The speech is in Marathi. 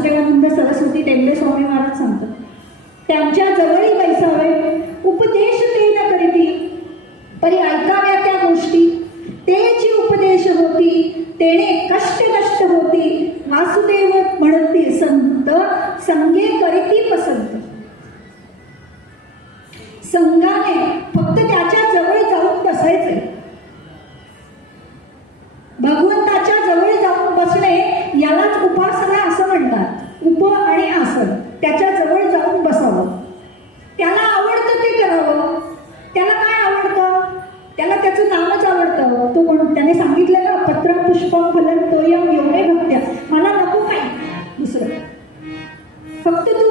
वासुदेवानंद सरस्वती टेंबे स्वामी महाराज सांगतात, त्यांच्या जवळी बैसावे उपदेश ते न करीती, परी ऐकाव्या त्या गोष्टी, तेची उपदेश होती, तेने कष्ट नष्ट होती, वासुदेव म्हणती संत, संगे करीती पसंत. संघाने फक्त त्याच्या जवळ जाऊन बसायचे. भगवंताच्या जवळ जाऊन बसणे यालाच उपासना असं म्हणतात. उप आणि आसन, त्याच्या जवळ जाऊन बसावं. त्याला आवडतं ते करावं. त्याला काय आवडतं? त्याला त्याचं नामच आवडतं. तो म्हणून त्याने सांगितलं ना, पत्रं पुष्पं फलं तोयं यो मे भक्त्या. मला नको काय दुसरं, फक्त तू